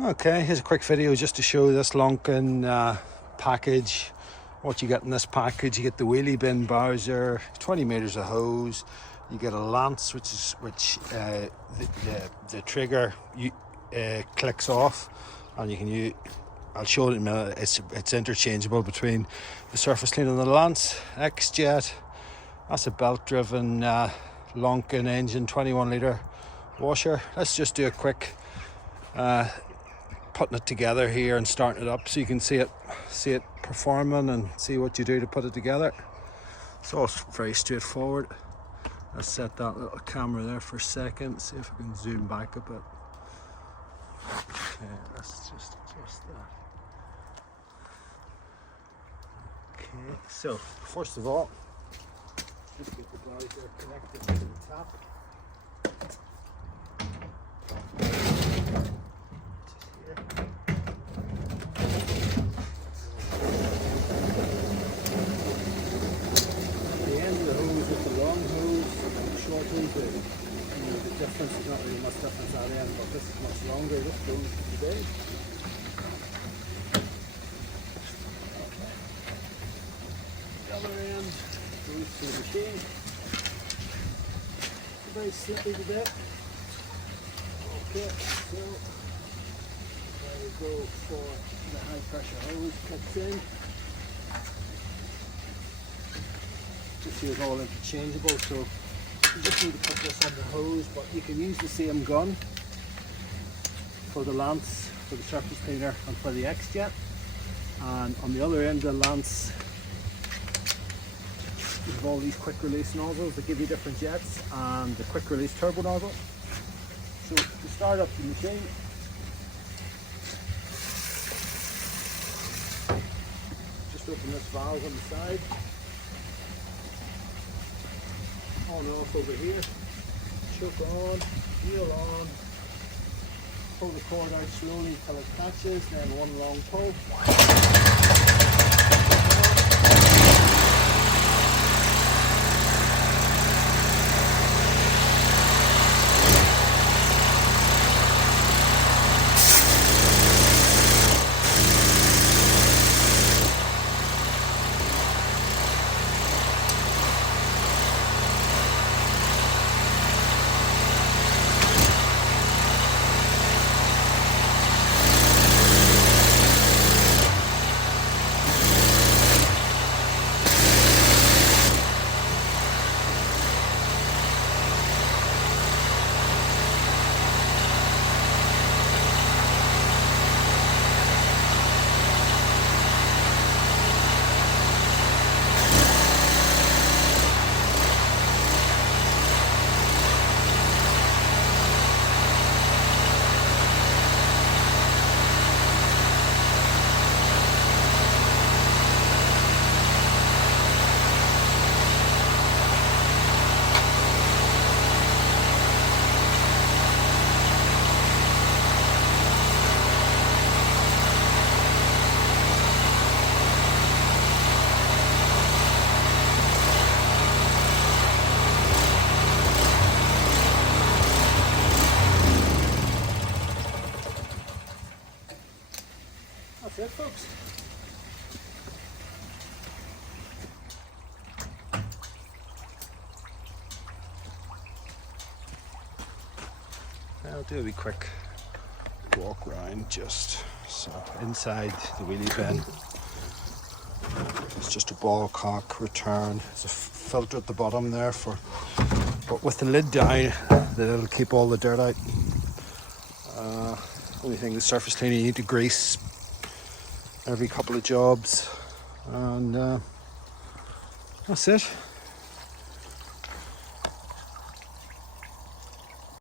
Okay, here's a quick video just to show this Loncin package. What you get in this package: you get the wheelie bin Bowser, 20 meters of hose. You get a lance, which the trigger clicks off, and you can use. I'll show it in a minute. It's interchangeable between the surface cleaner and the lance. X-Jet. That's a belt-driven Loncin engine, 21 litre washer. Let's just do a quick putting it together here and starting it up so you can see it performing and see what you do to put it together. It's all very straightforward. Let's set that little camera there for a second, see if we can zoom back a bit. Okay, let's just adjust that. Okay, so first of all, just get the Bowser connected to the tap. The difference is not really much difference at the end, but this is much longer. This goes today. The other end goes to the machine. It's very slippy today. Okay, so there we go for the high pressure hose kicks in. Just see it's all interchangeable, so you just need to put this on the hose, but you can use the same gun for the lance, for the surface cleaner, and for the X-Jet. And on the other end of the lance, you have all these quick release nozzles that give you different jets, and the quick release turbo nozzle. So to start up the machine, just open this valve on the side. On and off over here, choke on, wheel on, pull the cord out slowly until it catches, then one long pull. That's it, folks. I'll do a wee quick walk round just so inside the wheelie bin. It's just a ball cock return. There's a filter at the bottom there but with the lid down, it'll keep all the dirt out. Only thing, the surface cleaner you need to grease every couple of jobs, and that's it.